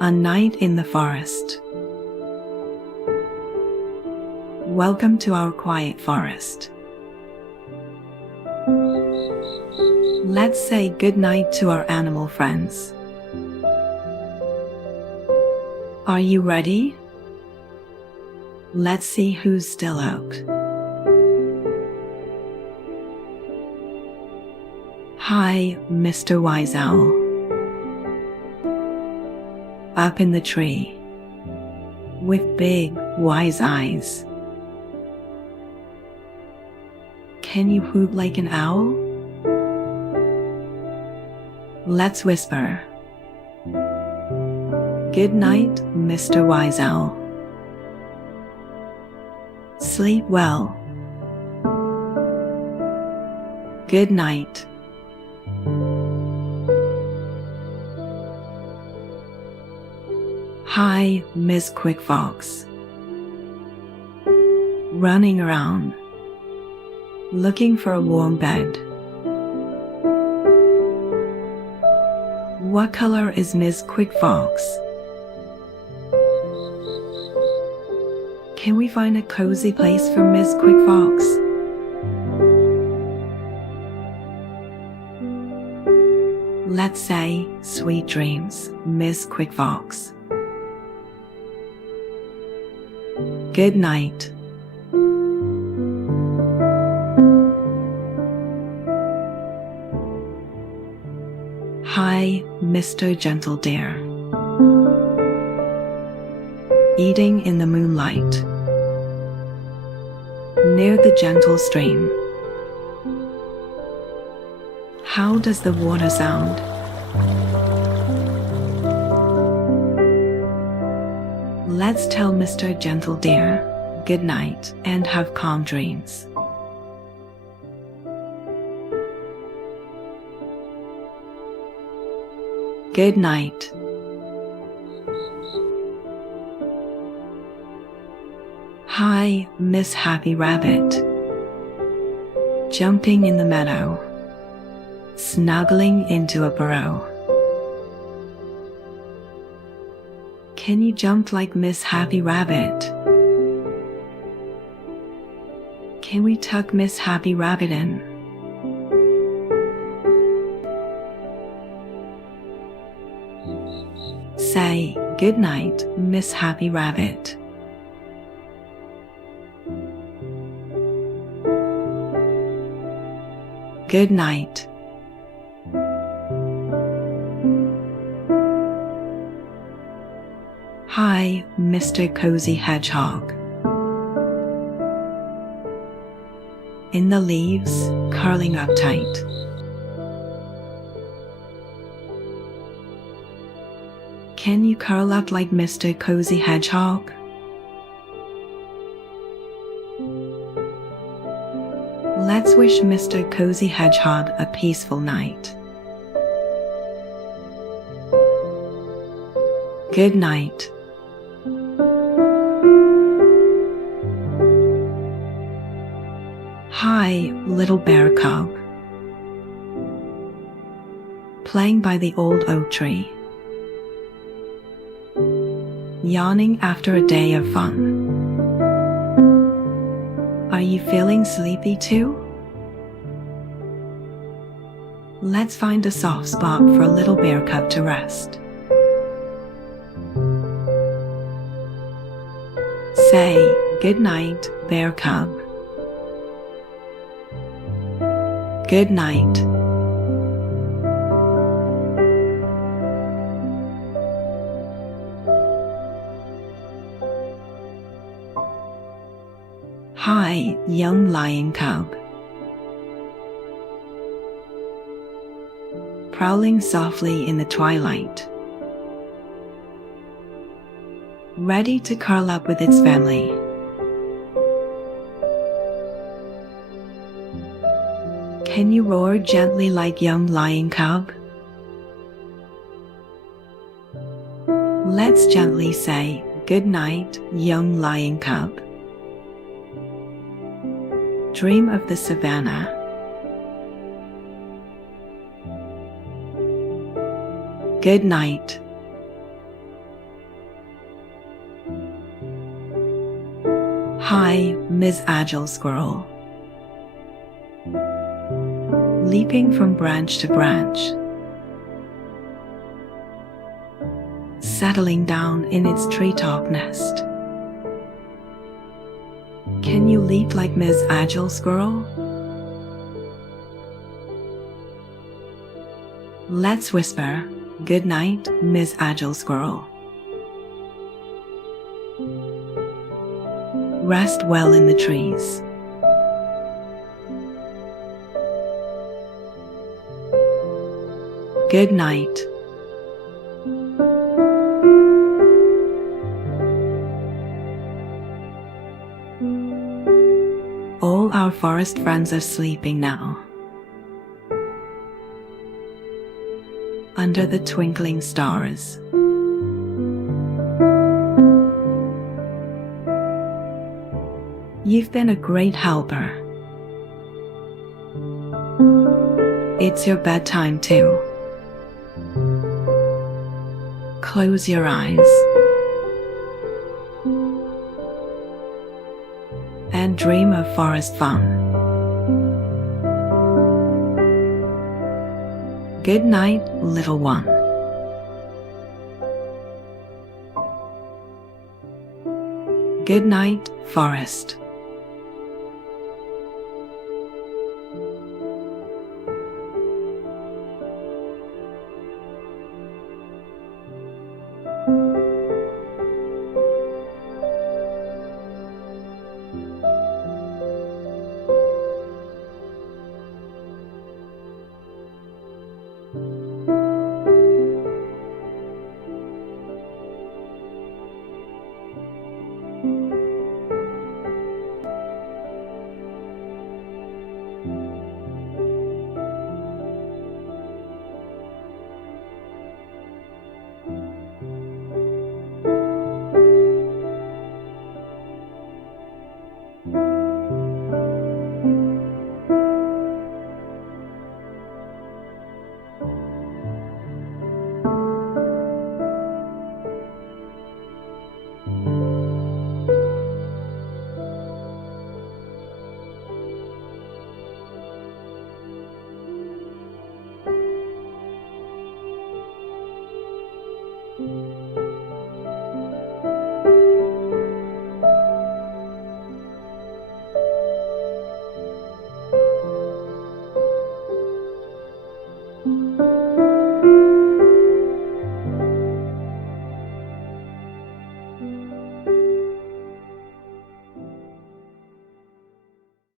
A night in the forest. Welcome to our quiet forest. Let's say goodnight to our animal friends. Are you ready? Let's see who's still out. Hi, Mr. Wise Owl. Up in the tree, with big, wise eyes. Can you hoot like an owl? Let's whisper. Good night, Mr. Wise Owl. Sleep well. Good night. Hi, Miss Quick Fox. Running around, looking for a warm bed. What color is Miss Quick Fox? Can we find a cozy place for Miss Quick Fox? Let's say, sweet dreams, Miss Quick Fox. Good night. Hi, Mr. Gentle Deer. Eating in the moonlight, near the gentle stream. How does the water sound? Let's tell Mr. Gentle Deer good night and have calm dreams. Good night. Hi, Miss Happy Rabbit. Jumping in the meadow, snuggling into a burrow. Can you jump like Miss Happy Rabbit? Can we tuck Miss Happy Rabbit in? Say good night, Miss Happy Rabbit. Good night. Hi, Mr. Cozy Hedgehog. In the leaves, curling up tight. Can you curl up like Mr. Cozy Hedgehog? Let's wish Mr. Cozy Hedgehog a peaceful night. Good night. Hi, little Bear Cub. Playing by the old oak tree. Yawning after a day of fun. Are you feeling sleepy too? Let's find a soft spot for a little Bear Cub to rest. Say good night, Bear Cub. Good night. Hi, young Lion Cub. Prowling softly in the twilight, ready to curl up with its family. Can you roar gently like young Lion Cub? Let's gently say good night, young Lion Cub. Dream of the savannah. Good night. Hi, Miss Agile Squirrel. Leaping from branch to branch, settling down in its treetop nest. Can you leap like Miss Agile Squirrel? Let's whisper, "Good night, Miss Agile Squirrel." Rest well in the trees. Good night. All our forest friends are sleeping now. Under the twinkling stars. You've been a great helper. It's your bedtime too. Close your eyes and dream of forest fun. Good night, little one. Good night, forest.